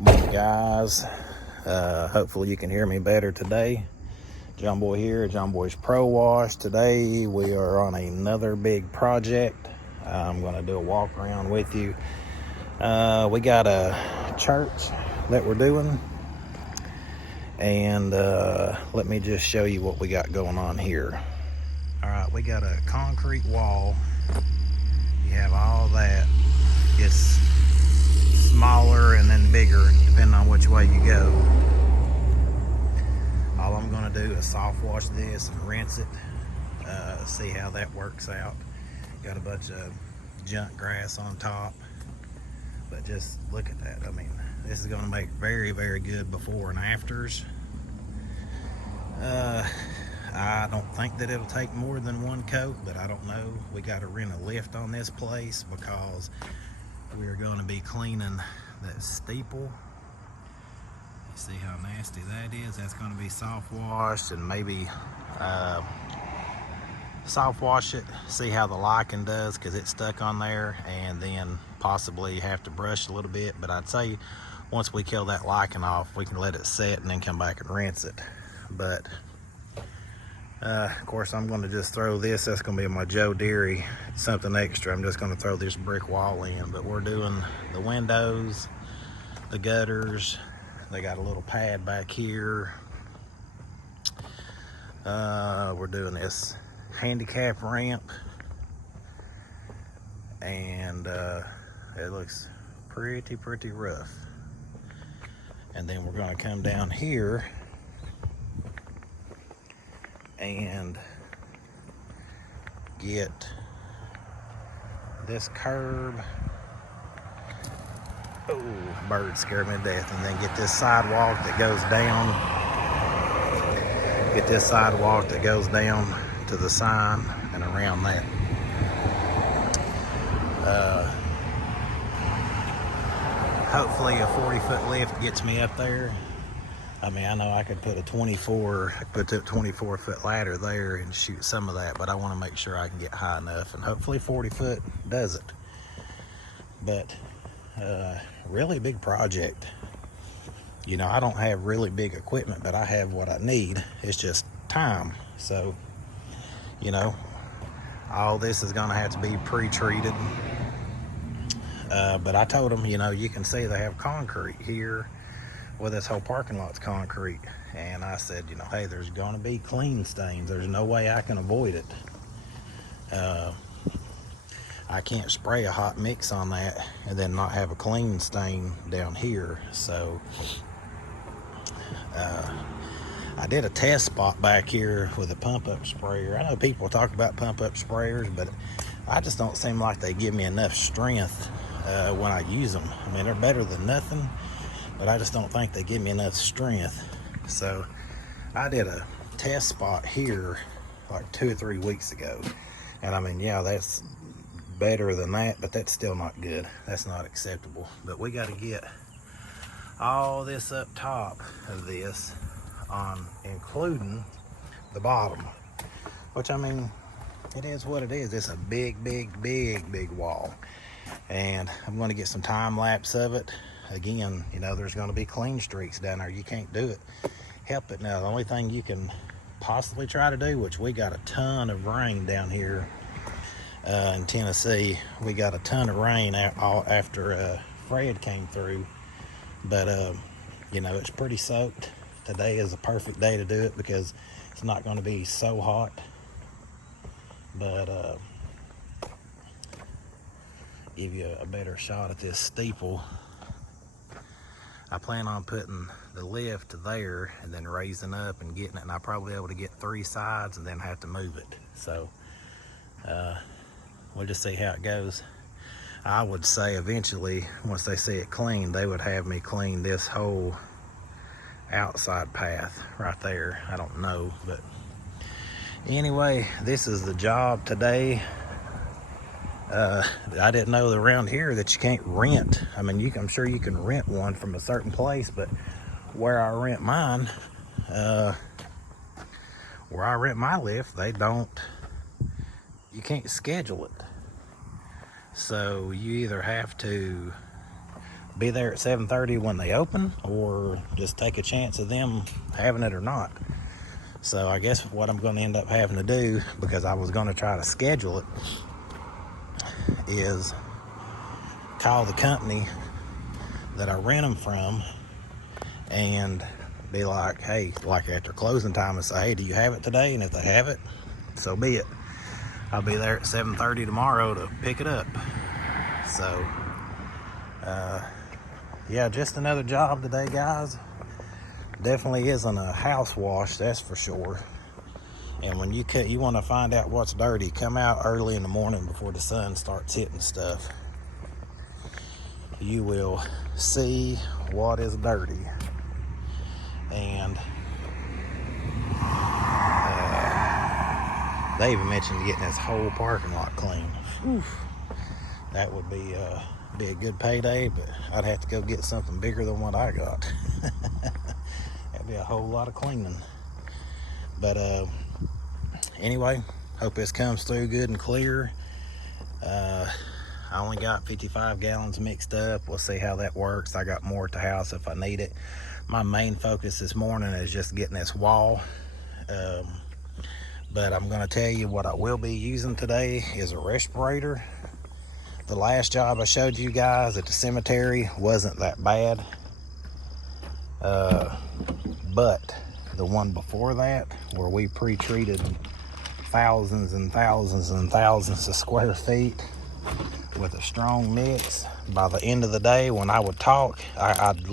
Morning, guys. Hopefully you can hear me better today. John Boy here, John Boy's Pro Wash. Today we are on another big project. I'm going to do a walk around with you. We got a church that we're doing, and let me just show you what we got going on here. All right, we got a concrete wall. You have all that. It's smaller and then bigger depending on which way you go. All I'm going to do is soft wash this and rinse it, see how that works out. Got a bunch of junk grass on top, but just look at that. I mean, this is going to make very, very good before and afters. I don't think that it'll take more than one coat, but I don't know. We got to rent a lift on this place because we're going to be cleaning that steeple. You see how nasty that is? That's going to be soft washed, and maybe soft wash it, see how the lichen does, because it's stuck on there, and then possibly have to brush a little bit. But I'd say once we kill that lichen off, we can let it set and then come back and rinse it. But of course, I'm going to just throw this. That's going to be my Joe Deary, something extra. I'm just going to throw this brick wall in. But we're doing the windows, the gutters. They got a little pad back here. We're doing this handicap ramp, and it looks pretty rough. And then we're going to come down here and get this curb. Oh, bird scared me to death. And then get this sidewalk that goes down. Get this sidewalk that goes down to the sign and around that. Hopefully a 40-foot lift gets me up there. I mean, I know I could put a 24-foot ladder there and shoot some of that, but I want to make sure I can get high enough, and hopefully 40 foot does it. But really big project. You know, I don't have really big equipment, but I have what I need. It's just time. So, you know, all this is going to have to be pre-treated. But I told them, you know, you can see they have concrete here. Well, this whole parking lot's concrete, and I said, you know, hey, there's going to be clean stains. There's no way I can avoid it. I can't spray a hot mix on that and then not have a clean stain down here. So I did a test spot back here with a pump-up sprayer. I know people talk about pump-up sprayers, but I just don't seem like they give me enough strength when I use them. I mean, they're better than nothing, but I just don't think they give me enough strength. So I did a test spot here like 2 or 3 weeks ago. And I mean, yeah, that's better than that, but that's still not good. That's not acceptable. But we got to get all this up top of this on, including the bottom, which, I mean, it is what it is. It's a big wall. And I'm going to get some time lapse of it. Again, you know, there's going to be clean streaks down there. You can't do it, help it. Now, the only thing you can possibly try to do, which we got a ton of rain down here in Tennessee. We got a ton of rain after Fred came through. But, you know, it's pretty soaked. Today is a perfect day to do it because it's not going to be so hot. But give you a better shot at this steeple. I plan on putting the lift there and then raising up and getting it, and I'll probably be able to get 3 sides and then have to move it. So we'll just see how it goes. I would say eventually, once they see it clean, they would have me clean this whole outside path right there. I don't know, but anyway, this is the job today. I didn't know around here that you can't rent. I mean, I'm sure you can rent one from a certain place, but where I rent mine, where I rent my lift, they don't, you can't schedule it. So you either have to be there at 7:30 when they open, or just take a chance of them having it or not. So I guess what I'm going to end up having to do, because I was going to try to schedule it, is call the company that I rent them from and be like, hey, like after closing time, and say, hey, do you have it today? And if they have it, so be it. I'll be there at 7:30 tomorrow to pick it up. So yeah, just another job today, guys. Definitely isn't a house wash, that's for sure. And when you want to find out what's dirty, come out early in the morning before the sun starts hitting stuff. You will see what is dirty. And they even mentioned getting this whole parking lot clean. Whew. That would be a good payday, but I'd have to go get something bigger than what I got. That'd be a whole lot of cleaning. But anyway, hope this comes through good and clear. I only got 55 gallons mixed up. We'll see how that works. I got more at the house if I need it. My main focus this morning is just getting this wall. But I'm going to tell you what I will be using today is a respirator. The last job I showed you guys at the cemetery wasn't that bad. But the one before that, where we pre-treated thousands and thousands and thousands of square feet with a strong mix, by the end of the day when I would talk, I'd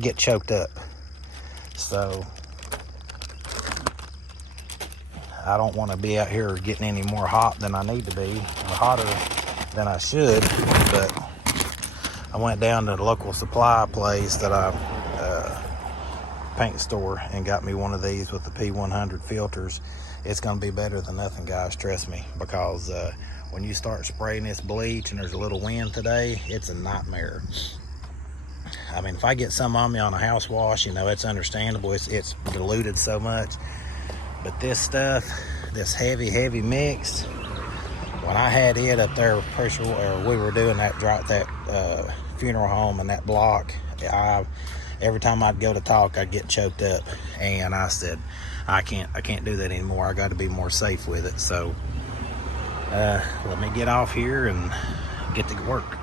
get choked up. So I don't want to be out here getting any more hot than I need to be, or hotter than I should. But I went down to the local supply place that paint store, and got me one of these with the P100 filters. It's going to be better than nothing, guys, trust me, because when you start spraying this bleach and there's a little wind today, it's a nightmare. I mean, if I get some on me on a house wash, it's understandable. It's diluted so much. But this stuff, this heavy mix, when I had it up there, we were doing that funeral home and that block, every time I'd go to talk, I'd get choked up. And I said, I can't do that anymore. I got to be more safe with it. So let me get off here and get to work.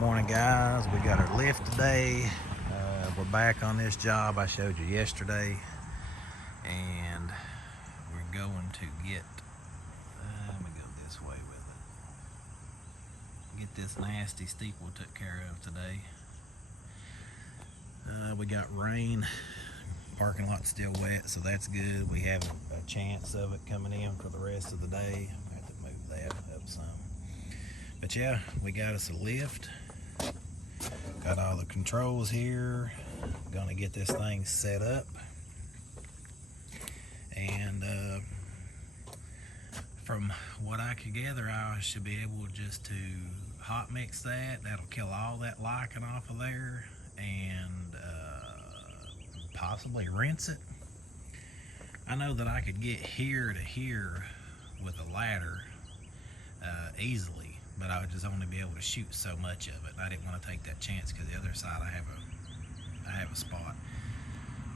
Morning, guys. We got our lift today. We're back on this job I showed you yesterday, and we're going to get let me go this way with it, get this nasty steeple took care of today. We got rain, parking lot's still wet, so that's good. We have a chance of it coming in for the rest of the day. I have to move that up some. But yeah, we got us a lift. Got all the controls here. Gonna get this thing set up. And from what I could gather, I should be able just to hot mix that. That'll kill all that lichen off of there, and possibly rinse it. I know that I could get here to here with a ladder easily, but I would just only be able to shoot so much of it. I didn't want to take that chance because the other side I have a spot.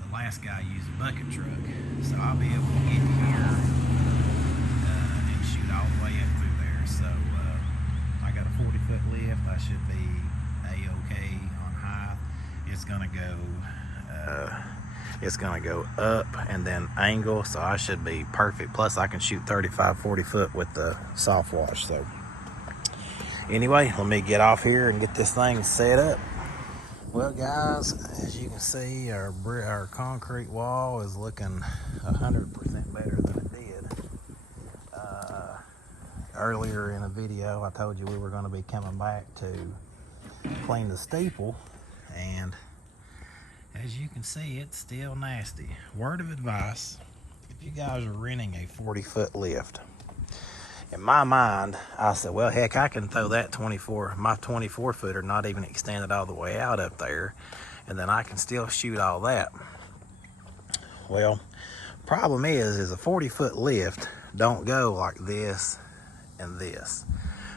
The last guy used a bucket truck, so I'll be able to get here and shoot all the way up through there. So I got a 40-foot lift. I should be a-okay on height. It's gonna go up and then angle, so I should be perfect. Plus I can shoot 35-40 foot with the soft wash. So anyway, let me get off here and get this thing set up. Well guys, as you can see, our concrete wall is looking 100% better than it did. Earlier in a video I told you we were going to be coming back to clean the steeple, and as you can see, it's still nasty. Word of advice, if you guys are renting a 40-foot lift, in my mind, I said, well, heck, I can throw that my 24-footer, not even extended all the way out up there, and then I can still shoot all that. Well, problem is a 40-foot lift don't go like this and this.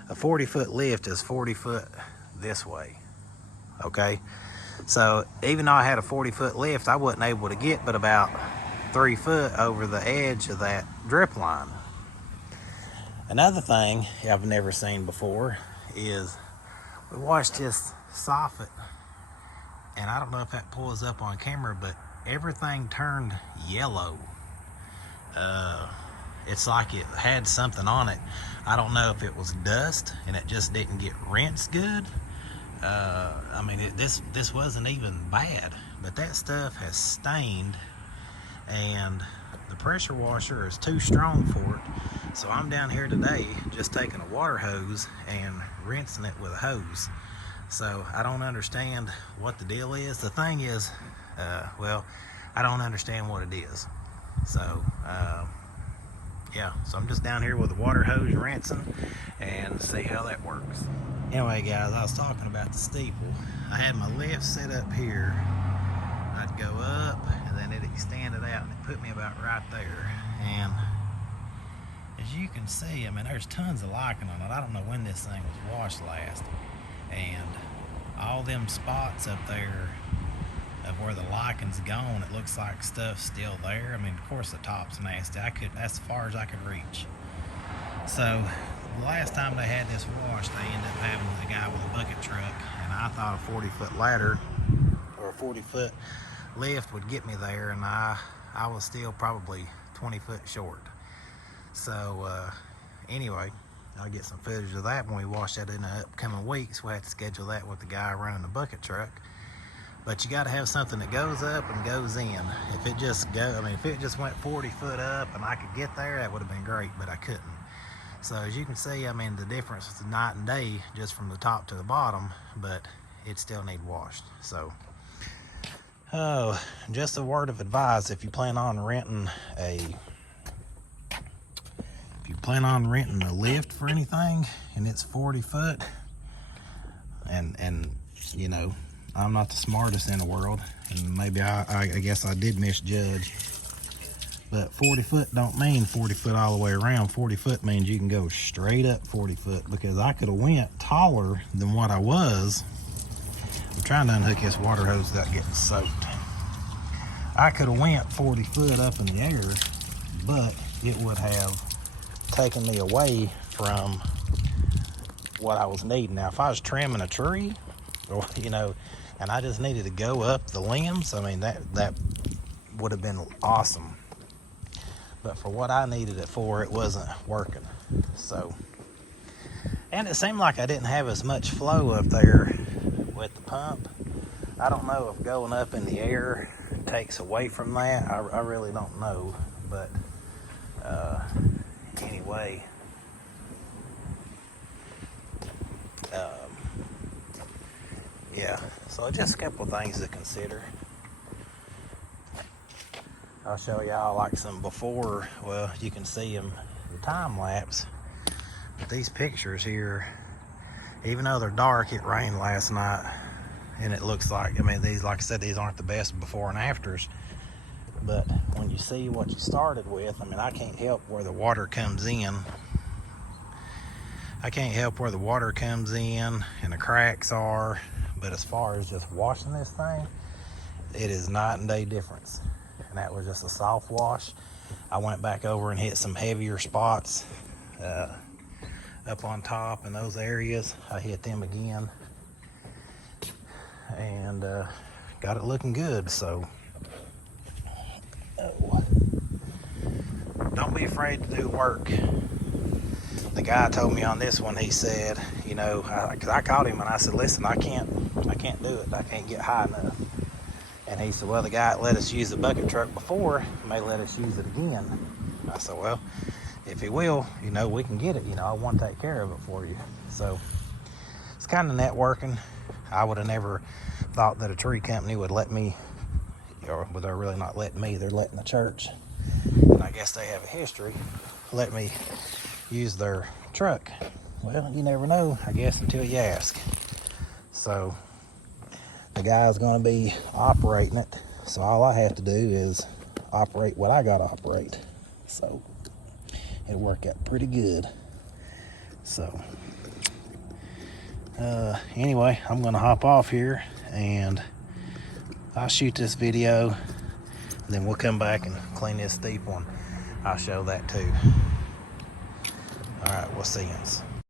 A 40-foot lift is 40 foot this way, okay? So even though I had a 40-foot lift, I wasn't able to get but about 3 foot over the edge of that drip line. Another thing I've never seen before is we washed this soffit, and I don't know if that pulls up on camera, but everything turned yellow. It's like it had something on it. I don't know if it was dust and it just didn't get rinsed good. I mean, this wasn't even bad, but that stuff has stained, and the pressure washer is too strong for it. So I'm down here today just taking a water hose and rinsing it with a hose. So I don't understand what the deal is. The thing is, well, I don't understand what it is. So yeah, so I'm just down here with the water hose rinsing and see how that works. Anyway guys, I was talking about the steeple. I had my lift set up here. I'd go up and then it extended out and it put me about right there. And as you can see, I mean, there's tons of lichen on it. I don't know when this thing was washed last. And all them spots up there of where the lichen's gone, it looks like stuff's still there. I mean, of course the top's nasty. That's as far as I could reach. So the last time they had this washed, they ended up having the guy with a bucket truck, and I thought a 40-foot ladder or a 40-foot lift would get me there, and I was still probably 20 foot short. So anyway, I'll get some footage of that when we wash that in the upcoming weeks. We'll have to schedule that with the guy running the bucket truck. But you got to have something that goes up and goes in. If it just if it just went 40 foot up and I could get there, that would have been great, but I couldn't. So as you can see, I mean, the difference is night and day just from the top to the bottom, but it still needs washed. So, just a word of advice: if you plan on renting a lift for anything and it's 40 foot, and you know, I'm not the smartest in the world, and maybe I guess I did misjudge, but 40 foot don't mean 40 foot all the way around. 40 foot means you can go straight up 40 foot, because I could have went taller than what I was. I'm trying to unhook this water hose without getting soaked. I could have went 40 foot up in the air, but it would have taken me away from what I was needing. Now, if I was trimming a tree, or you know, and I just needed to go up the limbs, I mean, that would have been awesome. But for what I needed it for, it wasn't working. So, and it seemed like I didn't have as much flow up there with the pump. I don't know if going up in the air takes away from that. I really don't know. But anyway, yeah, so just a couple of things to consider. I'll show y'all like some before. Well, you can see them time lapse. But these pictures here, even though they're dark, it rained last night, and it looks like, I mean, these, like I said, these aren't the best before and afters, but when you see what you started with, I mean, I can't help where the water comes in. I can't help where the water comes in and the cracks are, but as far as just washing this thing, it is night and day difference. And that was just a soft wash. I went back over and hit some heavier spots up on top in those areas. I hit them again and got it looking good. So don't be afraid to do work. The guy told me on this one, he said, you know, because I called him and I said, listen, I can't do it. I can't get high enough. And he said, well, the guy that let us use the bucket truck before may let us use it again. I said, well, if he will, you know, we can get it. You know, I want to take care of it for you. So it's kind of networking. I would have never thought that a tree company would let me, or well, they're really not letting me, they're letting the church. And I guess they have a history, let me use their truck. Well, you never know, I guess, until you ask. So the guy's going to be operating it, so all I have to do is operate what I got to operate. So it'll work out pretty good. So anyway, I'm going to hop off here and I'll shoot this video, and then we'll come back and clean this steeple and I'll show that too. All right, we'll see you.